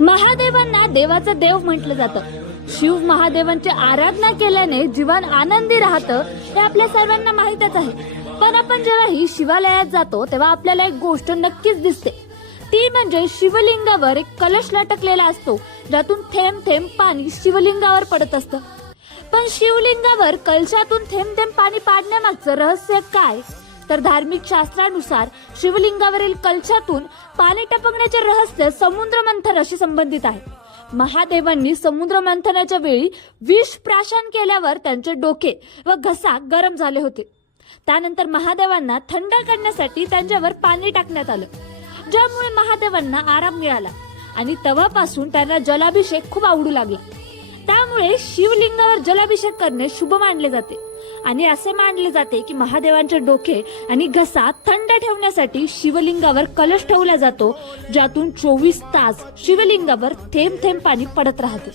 महादेवांना देवाचं देव म्हटलं जातं. शिव महादेवांची आराधना केल्याने जीवन आनंदी राहतं हे आपल्या सर्वांना माहीतच आहे. पण आपण जेव्हाही शिवालयात जातो तेव्हा आपल्याला एक गोष्ट नक्कीच दिसते. ती म्हणजे शिवलिंगावर एक कलश लटकलेला असतो ज्यातून थेंब थेंब पाणी शिवलिंगावर पडत असतं. पण शिवलिंगावर कलशातून थेंब थेंब पाणी पाडण्यामागचं रहस्य काय? तर धार्मिक शास्त्रानुसार शिवलिंगावरील कलशातून पाणी टपकण्याचे रहस्य समुद्र मंथनाशी संबंधित आहे. महादेवांनी समुद्र मंथनाच्या वेळी विष प्राशन केल्यावर त्यांचे डोके व घसा गरम झाले होते. त्यानंतर महादेवांना थंड करण्यासाठी त्यांच्यावर पाणी टाकण्यात आलं. ज्यामुळे महादेवांना आराम मिळाला आणि तेव्हापासून त्यांना जलाभिषेक खूप आवडू लागला. त्यामुळे शिवलिंगावर जलाभिषेक करणे शुभ मानले जाते. आणि असे मानले जाते की महादेवांचे डोके आणि घसा थंड ठेवण्यासाठी शिवलिंगावर कलश ठेवला जातो ज्यातून चोवीस तास शिवलिंगावर थेंब थेंब पाणी पडत राहते.